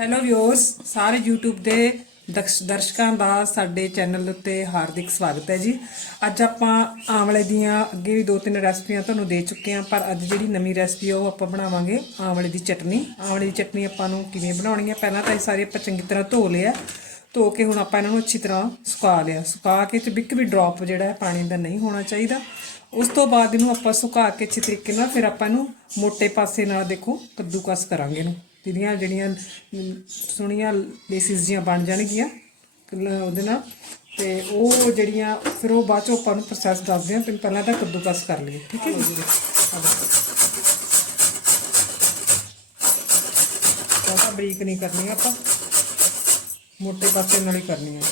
Hello viewers ਸਾਰੇ YouTube ਦੇ ਦਕਸ਼- ਦਰਸ਼ਕਾਂ ਦਾ ਸਾਡੇ ਚੈਨਲ ਉੱਤੇ ਹਾਰਦਿਕ ਸਵਾਗਤ ਹੈ ਜੀ। ਅੱਜ ਆਪਾਂ ਆਮਲੇ ਦੀਆਂ ਅੱਗੇ ਵੀ ਦੋ ਤਿੰਨ ਰੈਸਪੀਆਂ ਤੁਹਾਨੂੰ ਦੇ ਚੁੱਕੇ ਹਾਂ, ਪਰ ਅੱਜ ਜਿਹੜੀ ਨਵੀਂ ਰੈਸਪੀ ਆ ਉਹ ਆਪਾਂ ਬਣਾਵਾਂਗੇ ਆਂਵਲੇ ਦੀ ਚਟਨੀ। ਆਂਵਲੇ ਦੀ ਚਟਨੀ ਆਪਾਂ ਨੂੰ ਕਿਵੇਂ ਬਣਾਉਣੀ ਹੈ ਪਹਿਲਾਂ ਤਾਂ ਇਹ ਸਾਰੇ ਆਪਾਂ ਚੰਗੀ ਤਰ੍ਹਾਂ ਧੋ ਲਿਆ। ਧੋ ਕੇ ਹੁਣ ਆਪਾਂ ਇਹਨਾਂ ਨੂੰ ਅੱਛੀ ਤਰ੍ਹਾਂ ਸੁਕਾ ਲਿਆ। ਸੁਕਾ ਕੇ ਚ ਇੱਕ ਵੀ ਡ੍ਰੌਪ ਜਿਹੜਾ ਹੈ ਪਾਣੀ ਦਾ ਨਹੀਂ ਹੋਣਾ ਚਾਹੀਦਾ। ਉਸ ਤੋਂ ਬਾਅਦ ਇਹਨੂੰ ਆਪਾਂ ਸੁਕਾ ਕੇ ਅੱਛੇ ਤਰੀਕੇ ਨਾਲ ਫਿਰ ਆਪਾਂ ਇਹਨੂੰ ਮੋٹے ਪਾਸੇ ਨਾਲ ਦੇਖੋ ਕੱਦੂਕਸ ਕਰਾਂਗੇ ਇਹਨੂੰ। ਜਿਹਦੀਆਂ ਜਿਹੜੀਆਂ ਅਮ, ਸੋਹਣੀਆਂ ਲੇਸਿਸ ਜੀਆਂ ਬਣ ਜਾਣਗੀਆਂ ਉਹਦੇ ਨਾਲ। ਤੇ ਉਹ ਜਿਹੜੀਆਂ ਫਿਰ ਉਹ ਬਾਅਦ ਚੋਂ ਆਪਾਂ ਨੂੰ ਪ੍ਰੋਸੈਸ ਦੱਸਦੇ ਹਾਂ ਪਹਿਲਾਂ ਪਹਿਲਾਂ ਤਾਂ ਕੱਦੂਕਸ ਕਰ ਲਈਏ ਠੀਕ ਹੈ ਜੀ? ਬਹੁਤਾ ਬਰੀਕ ਨਹੀਂ ਕਰਨੀ ਆਪਾਂ। ਮੋਟੇ ਪਾਸੇ ਨਾਲ ਹੀ ਕਰਨੀ ਹੈ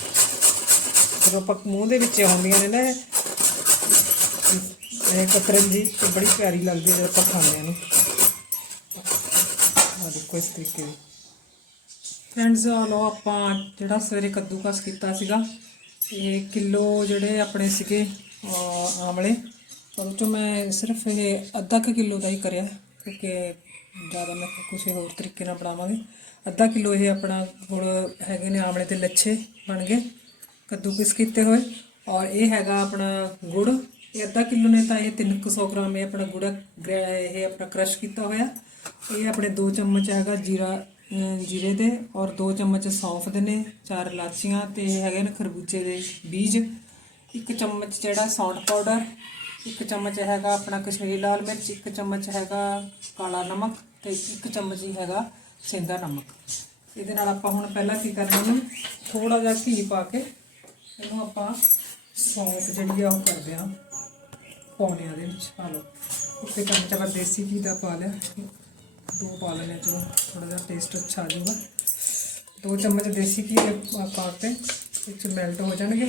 ਜਦੋਂ ਆਪਾਂ ਮੂੰਹ ਦੇ ਵਿੱਚ ਆਉਂਦੀਆਂ ਨੇ ਨਾ ਇਹ ਇਹ ਜੀ ਤੇ ਬੜੀ ਪਿਆਰੀ ਲੱਗਦੀ ਹੈ ਜਦੋਂ ਆਪਾਂ ਖਾਂਦੇ ਹਾਂ ਇਹਨੂੰ। ਦੇਖੋ ਇਸ ਤਰੀਕੇ ਦੀ ਫਰੈਂਡਸ ਆ ਲੋ ਆਪਾਂ ਜਿਹੜਾ ਸਵੇਰੇ ਕੱਦੂਕਸ ਕੀਤਾ ਸੀਗਾ ਇਹ ਕਿਲੋ ਜਿਹੜੇ ਆਪਣੇ ਸੀਗੇ ਅਹ, ਆਮਲੇ ਉਹ ਚੋਂ ਮੈਂ ਸਿਰਫ ਇਹ ਅੱਧਾ ਕੁ ਕਿਲੋ ਦਾ ਹੀ ਕਰਿਆ ਕਿਉਂਕਿ ਜ਼ਿਆਦਾ ਮੈਂ ਕੁਝ ਹੋਰ ਤਰੀਕੇ ਨਾਲ ਬਣਾਵਾਂਗੇ। ਅੱਧਾ ਕਿਲੋ ਇਹ ਆਪਣਾ ਗੁੜ ਹੈਗੇ ਨੇ ਆਮਲੇ ਤੇ ਲੱਛੇ ਬਣ ਗਏ ਕੱਦੂਕਸ ਕੀਤੇ ਹੋਏ। ਔਰ ਇਹ ਹੈਗਾ ਆਪਣਾ ਗੁੜ ਇਹ ਅੱਧਾ ਕਿਲੋ ਨੇ ਤਾਂ ਇਹ 300 ਗ੍ਰਾਮ ਇਹ ਆਪਣਾ ਗੁੜ ਗ੍ਰੈ- ਇਹ ਆਪਣਾ ਕ੍ਰਸ਼ ਕੀਤਾ ਹੋਇਆ। ਇਹ ਆਪਣੇ 2 ਚਮਚ ਹੈਗਾ ਜੀਰਾ ਜੀਰੇ ਦੇ ਔਰ 2 ਚਮਚ ਸੌਂਫ ਦੇ ਨੇ, ਚਾਰ ਇਲਾਚੀਆਂ ਤੇ ਹੈਗੇ ਨੇ ਖਰਬੂਜੇ ਦੇ ਬੀਜ। ਇੱਕ ਚਮਚ ਜਿਹੜਾ ਸੌਂਟ ਪਾਊਡਰ ਇੱਕ ਚਮਚ ਹੈਗਾ ਆਪਣਾ ਕਸ਼ਮੀਰੀ ਲਾਲ ਮਿਰਚ, ਇੱਕ ਚਮਚ ਹੈਗਾ ਕਾਲਾ ਨਮਕ ਤੇ ਇੱਕ ਚਮਚ ਹੀ ਹੈਗਾ ਸੇਂਦਾ ਨਮਕ। ਇਹਦੇ ਨਾਲ ਆਪਾਂ ਹੁਣ ਪਹਿਲਾਂ ਕੀ ਕਰਨਾ ਇਹਨੂੰ ਥੋੜਾ ਜਿਹਾ ਘੀ ਪਾ ਕੇ ਇਹਨੂੰ ਆਪਾਂ ਸੌਂਫ ਜਿਹੜੀ ਆ ਉਹ ਕਰਦੇ ਆ ਪਾਉਣੇ ਆ ਦੇ ਵਿੱਚ ਪਾ ਲਓ। ਉੱਤੇ ਚਮਚ ਆਪਾਂ ਦੇਸੀ ਘੀ ਦਾ ਪਾ ਲਿਆ। ਦੋ ਪਾ ਲੈਣੇ ਚਲੋ ਥੋੜਾ ਜਿਹਾ ਟੇਸਟ ਅੱਛਾ ਆ ਜਾਊਗਾ ਦੋ ਚਮਚ ਦੇਸੀ ਘੀ ਦੇ ਪਾ- ਪਾ ਕੇ ਵਿੱਚ ਮੈਲਟ ਹੋ ਜਾਣਗੇ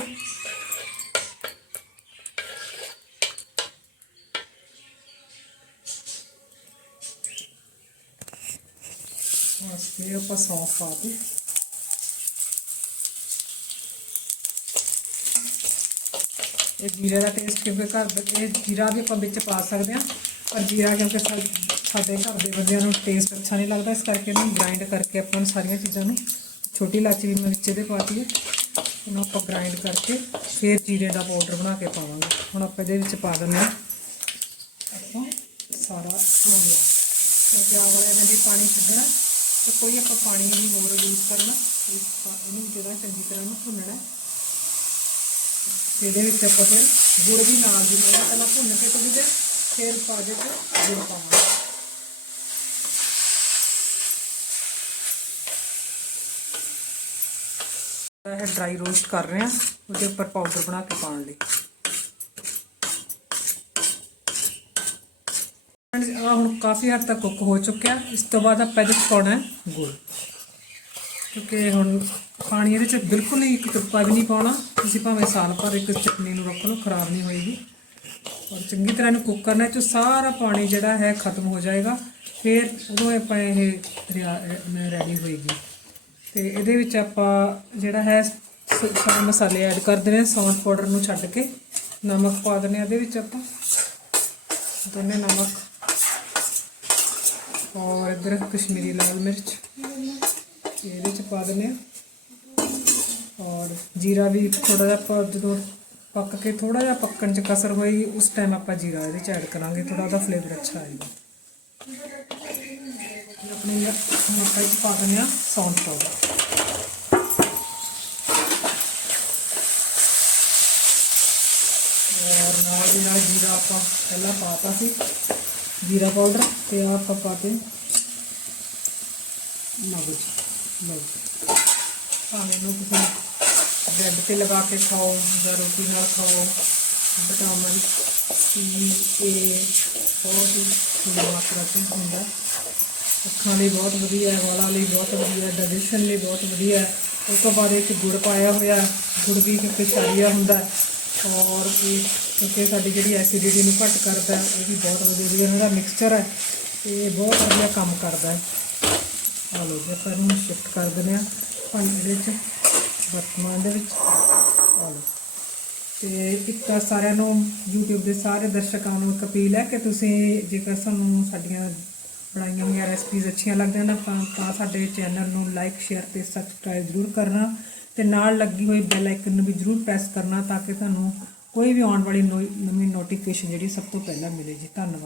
ਬਸ ਇਹ ਆਪਾਂ ਸੌਂਫ ਪਾ ਦਿੱਤੀ ਇਹ ਜੀਰੇ ਦਾ ਟੇਸਟ ਕਿਉਂਕਿ ਘਰ ਦਾ ਇਹ ਜੀਰਾ ਵੀ ਆਪਾਂ ਵਿੱਚ ਪਾ ਸਕਦੇ ਹਾਂ ਪਰ ਜੀਰਾ ਕਿਉਂਕਿ ਸਾ- ਸਾਡੇ ਘਰ ਦੇ ਬੰਦਿਆਂ ਨੂੰ ਟੇਸਟ ਅੱਛਾ ਨਹੀਂ ਲੱਗਦਾ, ਇਸ ਕਰਕੇ ਇਹਨੂੰ ਗ੍ਰਾਈਂਡ ਕਰਕੇ ਆਪਾਂ ਨੂੰ ਸਾਰੀਆਂ ਚੀਜ਼ਾਂ ਨੂੰ ਛੋਟੀ ਇਲਾਚੀ ਵੀ ਮੈਂ ਵਿੱਚ ਇਹਦੇ ਪਾਤੀ ਹੈ। ਇਹਨੂੰ ਆਪਾਂ ਗ੍ਰਾਈਂਡ ਕਰਕੇ ਫਿਰ ਜੀਰੇ ਦਾ ਪਾਊਡਰ ਬਣਾ ਕੇ ਪਾਵਾਂਗੇ। ਹੁਣ ਆਪਾਂ ਇਹਦੇ ਵਿੱਚ ਪਾ ਦਿੰਦੇ ਹਾਂ। ਆਪਾਂ ਸਾਰਾ ਆਮਲਾ ਕਿਉਂਕਿ ਆਮਲੇ ਨੇ ਵੀ ਪਾਣੀ ਛੱਡਣਾ। ਤੇ ਕੋਈ ਆਪਾਂ ਪਾਣੀ ਨਹੀਂ ਹੋਰ ਯੂਜ਼ ਕਰਨਾ। ਇਹਨੂੰ ਜਿਹੜਾ ਚੰਗੀ ਤਰ੍ਹਾਂ ਨੂੰ ਭੁੰਨਣਾ ਇਹਦੇ ਵਿੱਚ ਆਪਾਂ ਫਿਰ ਗੁੜ ਵੀ ਨਾਲ ਦੀ ਪਹਿਲਾਂ ਭੁੰਨ ਕੇ ਥੋੜੀ ਦੇਰ ਫਿਰ ਪਾ ਦੇ ਕੇ ਗੁੜ ਪਾਵਾਂਗੇ। ਇਹ ਡਰਾਈ ਰੋਸਟ ਕਰ ਰਹੇ ਹਾਂ। ਉਹਦੇ ਉੱਪਰ ਪਾਊਡਰ ਬਣਾ ਕੇ ਪਾਉਣ ਲਈ। ਆ ਹੁਣ ਕਾਫੀ ਹੱਦ ਤੱਕ ਕੁੱਕ ਹੋ ਚੁੱਕਿਆ। ਇਸ ਤੋਂ ਬਾਅਦ ਆਪਾਂ ਇਹਦੇ ਵਿੱਚ ਪਾਉਣਾ ਹੈ ਗੁੜ। ਕਿਉਂਕਿ ਹੁਣ ਪਾਣੀ ਇਹਦੇ ਚ ਬਿਲਕੁਲ ਹੀ ਇੱਕ ਟੁੱਪਾ ਵੀ ਨਹੀਂ ਪਾਉਣਾ। ਤੁਸੀਂ ਭਾਵੇਂ ਸਾਲ ਭਰ ਇੱਕ ਚਟਨੀ ਨੂੰ ਰੱਖ ਲਓ, ਖਰਾਬ ਨਹੀਂ ਹੋਏਗੀ। ਔਰ ਚੰਗੀ ਤਰ੍ਹਾਂ ਇਹਨੂੰ ਕੁੱਕ ਕਰਨਾ ਇਹ ਚੋਂ ਸਾਰਾ ਪਾਣੀ ਜਿਹੜਾ ਹੈ, ਖਤਮ ਹੋ ਜਾਏਗਾ। ਫਿਰ ਉਦੋਂ ਆਪਾਂ ਇਹ ਰੈਡੀ ਹੋਏਗੀ। ਤੇ ਇਹਦੇ ਵਿੱਚ ਆਪਾਂ ਜਿਹੜਾ ਹੈ ਸਾਰੇ ਮਸਾਲੇ ਐਡ ਕਰ ਦੇਣੇ ਸੌਂਟ ਪਾਊਡਰ ਨੂੰ ਛੱਡ ਕੇ। ਨਮਕ ਪਾ ਦੇਣੇ ਇਹਦੇ ਵਿੱਚ ਆਪਾਂ। ਦੋਨੇ ਨਮਕ। ਔਰ ਇਧਰ ਕਸ਼ਮੀਰੀ ਲਾਲ ਮਿਰਚ। ਇਹਦੇ ਚ ਪਾ ਦਿੰਦੇ ਹਾਂ। ਔਰ ਜੀਰਾ ਵੀ ਥੋੜਾ ਜਿਹਾ ਆਪਾਂ ਜਦੋਂ ਪੱਕ ਕੇ ਥੋੜਾ ਜਿਹਾ ਪੱਕਣ ਚ ਕਸਰ ਹੋਏਗੀ ਉਸ ਟਾਈਮ ਆਪਾਂ ਜੀਰਾ ਇਹਦੇ ਚ ਐਡ ਕਰਾਂਗੇ ਥੋੜਾ ਉਹਦਾ ਫਲੇਵਰ ਅੱਛਾ ਆਏਗਾ। ਆਪਣੇ ਇਹ 'ਚ ਪਾ ਦਿੰਦੇ ਹਾਂ ਸੌਂਟ ਪਾਊਡਰ ਔਰ ਨਾਲ ਜੀਰਾ ਆਪਾਂ ਪਹਿਲਾਂ ਪਾਤਾ ਸੀ, ਜੀਰਾ ਪਾਊਡਰ ਤੇ ਆਹ ਆਪਾਂ ਪਾਤੇ ਮਗਜ ਮਗਜ ਭਾਵੇਂ ਨੂੰ ਤੁਸੀਂ ਬ੍ਰੈਡ ਤੇ ਲਗਾ ਕੇ ਖਾਓ ਜਾਂ ਰੋਟੀ ਨਾਲ ਖਾਓ ਵਿਟਾਮਿਨ ਸੀ ਏ ਬਹੁਤ ਹੀ ਮਾਤਰਾ ਚ ਹੁੰਦਾ। ਅੱਖਾਂ ਲਈ ਬਹੁਤ ਵਧੀਆ ਹੈ, ਵਾਲਾਂ ਲਈ ਬਹੁਤ ਵਧੀਆ ਹੈ ਡਾਈਜੈਸ਼ਨ ਲਈ ਬਹੁਤ ਵਧੀਆ ਹੈ। ਉਸ ਤੋਂ ਬਾਅਦ ਇਹ 'ਚ ਗੁੜ ਪਾਇਆ ਹੋਇਆ, ਗੁੜ ਵੀ ਕਿਉਂਕਿ ਸ਼ਾਰੀਆ ਹੁੰਦਾ ਔਰ ਇਹ ਕਿਉਂਕਿ ਸਾਡੀ ਜਿਹੜੀ ਐਸਿਡਿਟੀ ਨੂੰ ਘੱਟ ਕਰਦਾ ਇਹ ਵੀ ਬਹੁਤ ਵਧੀਆ ਇਹਦਾ ਮਿਕਸਚਰ ਹੈ ਇਹ ਬਹੁਤ ਵਧੀਆ ਕੰਮ ਕਰਦਾ ਹੈ। ਆ ਲੋ ਜੀ, ਆਪਾਂ ਇਹਨੂੰ ਸ਼ਿਫਟ ਕਰ ਦਿੰਦੇ ਆ ਭਾਂਡੇ ਦੇ ਵਿੱਚ ਬਰਤਮਾਨ ਦੇ ਵਿੱਚ। ਆ ਲੋ ਤੇ ਇੱਕ ਸਾਰਿਆਂ ਨੂੰ, YouTube ਦੇ ਸਾਰੇ ਦਰਸ਼ਕਾਂ ਨੂੰ ਅਪੀਲ ਹੈ ਕਿ ਤੁਸੀਂ ਜੇਕਰ ਸਾਨੂੰ ਸਾਡੀਆਂ ਬਣਾਈਆਂ ਹੋਈਆਂ ਰੈਸਪੀਜ਼ ਅੱਛੀਆਂ ਲੱਗਦੀਆਂ ਨਾ, ਤਾਂ ਸਾਡੇ ਚੈਨਲ ਨੂੰ ਲਾਈਕ ਸ਼ੇਅਰ ਤੇ ਸਬਸਕ੍ਰਾਈਬ ਜ਼ਰੂਰ ਕਰਨਾ ਤੇ ਨਾਲ ਲੱਗੀ ਹੋਈ ਬੈਲ ਆਈਕਨ ਨੂੰ ਵੀ ਜ਼ਰੂਰ ਪ੍ਰੈਸ ਕਰਨਾ ਤਾਂ ਕਿ ਤੁਹਾਨੂੰ ਕੋਈ ਵੀ ਆਉਣ ਵਾਲੀ ਨਵੀਂ ਨੋਟੀਫਿਕੇਸ਼ਨ ਜਿਹੜੀ ਸਭ ਤੋਂ ਪਹਿਲਾਂ ਮਿਲੇ ਜੀ। ਧੰਨਵਾਦ।